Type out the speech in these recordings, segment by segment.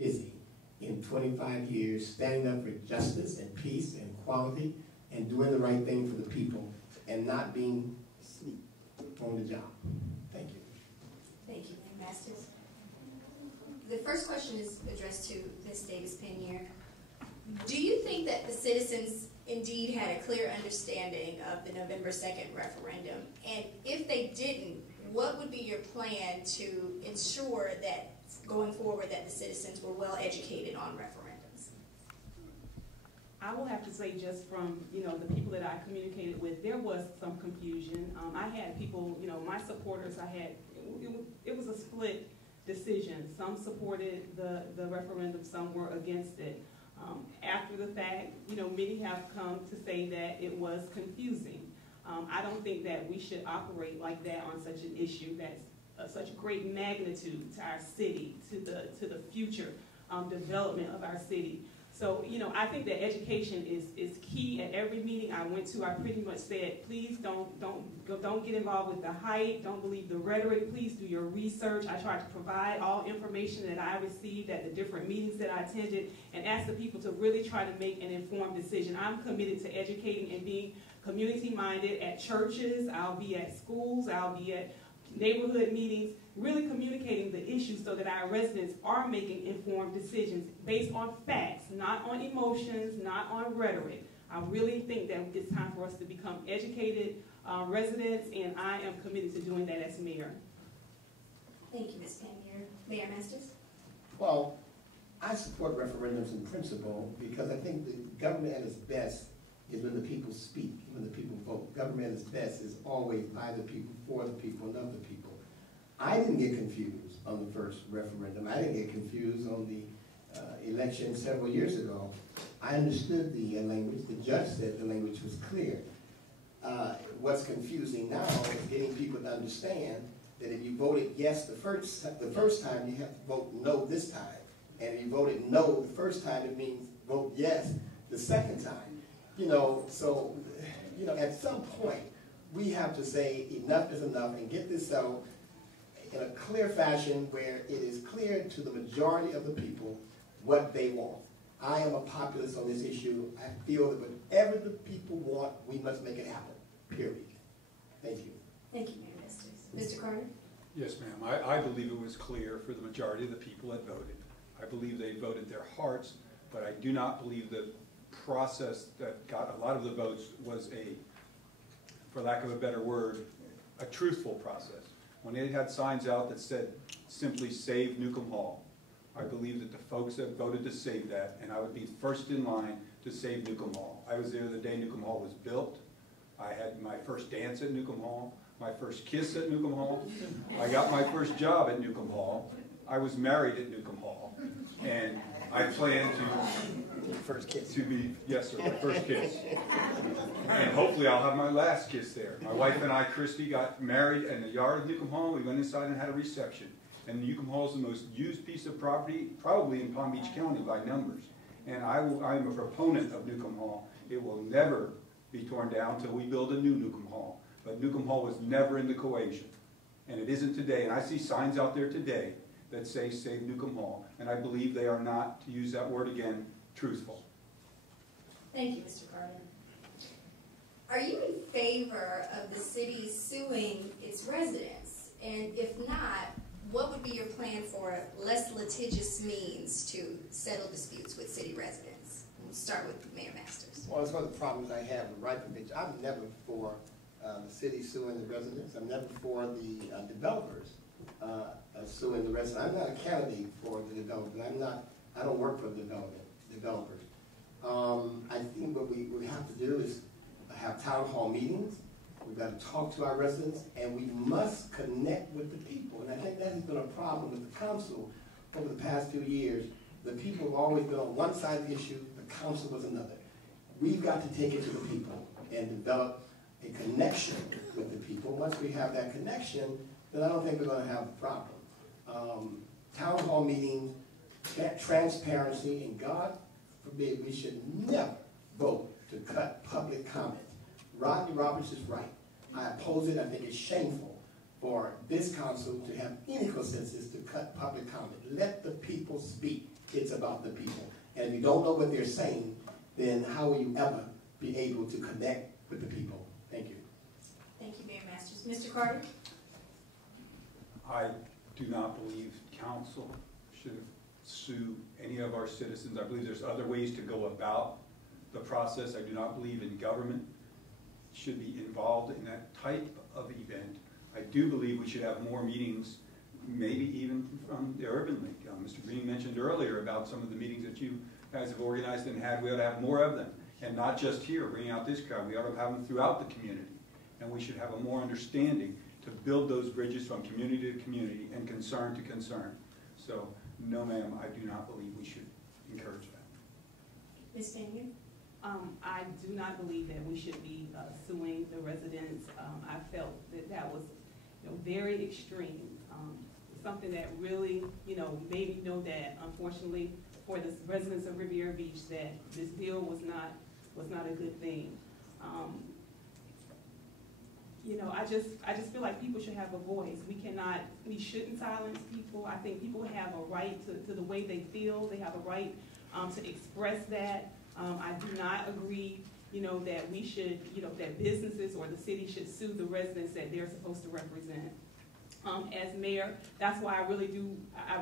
busy in 25 years, standing up for justice and peace and equality and doing the right thing for the people and not being asleep on the job. Thank you. Thank you, Mayor Masters. The first question is addressed to Ms. Davis-Pinier. Do you think that the citizens indeed had a clear understanding of the November 2nd referendum? And if they didn't, what would be your plan to ensure that going forward that the citizens were well educated on referendums? I will have to say, just from the people that I communicated with, there was some confusion. I had people, my supporters. It was a split decision. Some supported the referendum, some were against it. After the fact, many have come to say that it was confusing. I don't think that we should operate like that on such an issue that's such great magnitude to our city, to the future development of our city. So, I think that education is key. At every meeting I went to, I pretty much said, please don't get involved with the hype, don't believe the rhetoric, please do your research. I tried to provide all information that I received at the different meetings that I attended and ask the people to really try to make an informed decision. I'm committed to educating and being community-minded at churches, I'll be at schools, I'll be at neighborhood meetings, really communicating the issues so that our residents are making informed decisions based on facts, not on emotions, not on rhetoric. I really think that it's time for us to become educated residents, and I am committed to doing that as mayor. Thank you, Ms. Pinier. Mayor Masters? Well, I support referendums in principle because I think the government at its best is when the people speak, when the people vote. Government at its best is always by the people, for the people, and of the people. I didn't get confused on the first referendum. I didn't get confused on the election several years ago. I understood the language. The judge said the language was clear. What's confusing now is getting people to understand that if you voted yes the first time, you have to vote no this time. And if you voted no the first time, it means vote yes the second time. So, at some point, we have to say enough is enough and get this settled in a clear fashion where it is clear to the majority of the people what they want. I am a populist on this issue. I feel that whatever the people want, we must make it happen, period. Thank you. Thank you, Mayor Masters. Mr. Carter? Yes, ma'am. I believe it was clear for the majority of the people that voted. I believe they voted their hearts, but I do not believe the process that got a lot of the votes was for lack of a better word, a truthful process. When they had signs out that said simply save Newcomb Hall, I believe that the folks that voted to save that, and I would be first in line to save Newcomb Hall. I was there the day Newcomb Hall was built. I had my first dance at Newcomb Hall, my first kiss at Newcomb Hall. I got my first job at Newcomb Hall. I was married at Newcomb Hall. And I plan to be, yes sir, my first kiss. And hopefully I'll have my last kiss there. My wife and I, Christy, got married in the yard of Newcomb Hall. We went inside and had a reception. And Newcomb Hall is the most used piece of property, probably in Palm Beach County by numbers. And I am a proponent of Newcomb Hall. It will never be torn down until we build a new Newcomb Hall. But Newcomb Hall was never in the equation. And it isn't today. And I see signs out there today that say save Newcomb Hall. And I believe they are not, to use that word again, truthful. Thank you, Mr. Carter. Are you in favor of the city suing its residents? And if not, what would be your plan for less litigious means to settle disputes with city residents? We'll start with Mayor Masters. Well, it's one of the problems I have with Riviera. I'm never for the city suing the residents. I'm never for the developers suing the residents. I'm not a candidate for the developers. I don't work for the developers. I think what we have to do is have town hall meetings. We've got to talk to our residents, and we must connect with the people. And I think that has been a problem with the council over the past few years. The people have always been on one side of the issue, the council was another. We've got to take it to the people and develop a connection with the people. Once we have that connection, then I don't think we're going to have a problem. Town hall meetings, transparency, and God forbid we should never vote to cut public comment. Rodney Roberts is right. I oppose it. I think it's shameful for this council to have any consensus to cut public comment. Let the people speak. It about the people. And if you don't know what they're saying, then how will you ever be able to connect with the people? Thank you. Thank you, Mayor Masters. Mr. Carter? I do not believe council should sue any of our citizens. I believe there's other ways to go about the process. I do not believe in government should be involved in that type of event. I do believe we should have more meetings, maybe even from the Urban League. Mr. Green mentioned earlier about some of the meetings that you guys have organized and had. We ought to have more of them, and not just here, bringing out this crowd. We ought to have them throughout the community, and we should have a more understanding to build those bridges from community to community and concern to concern. So, no ma'am, I do not believe we should encourage that. Ms. Pena? I do not believe that we should be suing the residents. I felt that that was, very extreme. Something that really, made me know that, unfortunately, for the residents of Riviera Beach, that this deal was not a good thing. I just feel like people should have a voice. We shouldn't silence people. I think people have a right to the way they feel. They have a right to express that. I do not agree, that we should, that businesses or the city should sue the residents that they're supposed to represent. As mayor, that's why I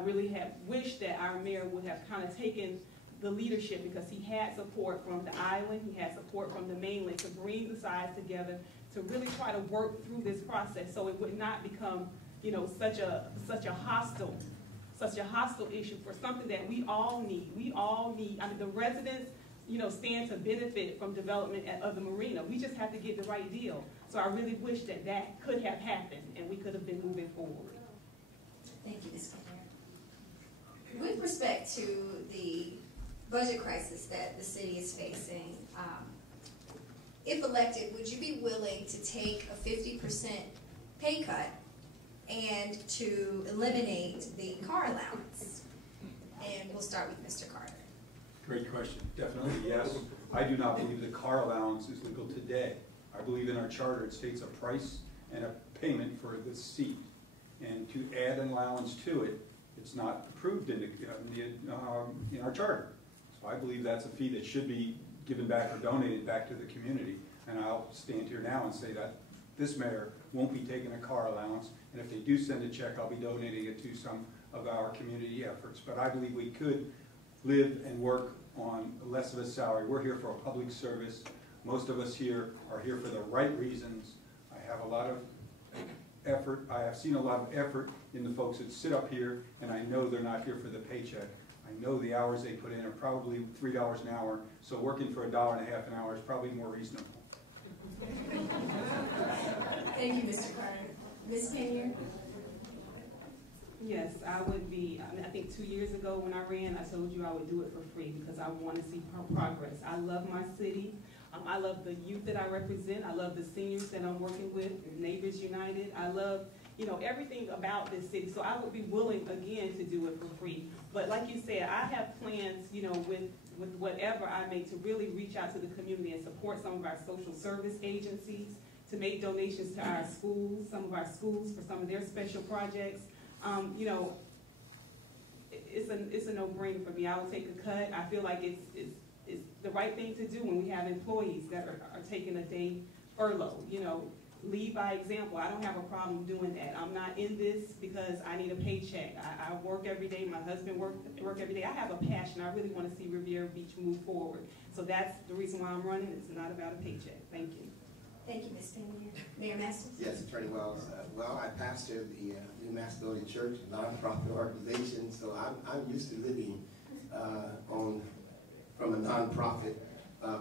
really have wished that our mayor would have kind of taken the leadership, because he had support from the island, he had support from the mainland to bring the sides together to really try to work through this process so it would not become, such a hostile issue for something that we all need. We all need, I mean, the residents, stand to benefit from development of the marina. We just have to get the right deal. So I really wish that that could have happened and we could have been moving forward. Thank you, Ms. Mayor. With respect to the budget crisis that the city is facing, if elected, would you be willing to take a 50% pay cut and to eliminate the car allowance? And we'll start with Mr. Carter. Great question. Definitely yes. I do not believe the car allowance is legal today. I believe in our charter it states a price and a payment for the seat. And to add an allowance to it, it's not approved in our charter. So I believe that's a fee that should be given back or donated back to the community. And I'll stand here now and say that this mayor won't be taking a car allowance. And if they do send a check, I'll be donating it to some of our community efforts. But I believe we could live and work on less of a salary. We're here for a public service. Most of us here are here for the right reasons. I have a lot of effort. I have seen a lot of effort in the folks that sit up here, and I know they're not here for the paycheck. I know the hours they put in are probably $3 an hour, so working for $1.50 an hour is probably more reasonable. Thank you, Mr. Carter. Ms. Pena? Yes, I would be. I think 2 years ago when I ran, I told you I would do it for free because I want to see progress. I love my city. I love the youth that I represent. I love the seniors that I'm working with, Neighbors United. I love, everything about this city. So I would be willing, again, to do it for free. But like you said, I have plans, with whatever I make to really reach out to the community and support some of our social service agencies, to make donations to our schools, some of our schools for some of their special projects. It's a no-brainer for me. I will take a cut. I feel like it's the right thing to do when we have employees that are taking a day furlough. Lead by example. I don't have a problem doing that. I'm not in this because I need a paycheck. I work every day. My husband work every day. I have a passion. I really want to see Riviera Beach move forward. So that's the reason why I'm running. It's not about a paycheck. Thank you. Thank you, Ms. Pena. Mayor Masters? Yes, Attorney Wells. I pastor the New Macedonia Church, a nonprofit organization, so I'm used to living from a nonprofit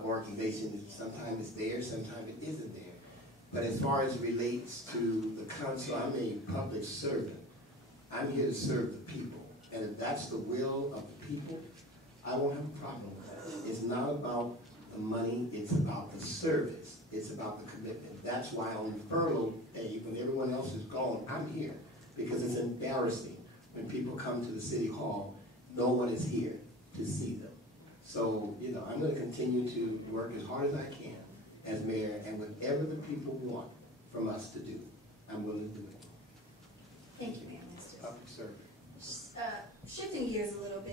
organization. Sometimes it's there, sometimes it isn't there. But as far as it relates to the council, I'm a public servant. I'm here to serve the people. And if that's the will of the people, I won't have a problem with that. It's not about the money, it's about the service. It's about the commitment. That's why on furlough day, when everyone else is gone, I'm here. Because it's embarrassing when people come to the city hall, no one is here to see them. So, I'm going to continue to work as hard as I can as mayor, and whatever the people want from us to do, I'm willing to do it. Thank you, Mayor Masters. Public service. Shifting gears a little bit.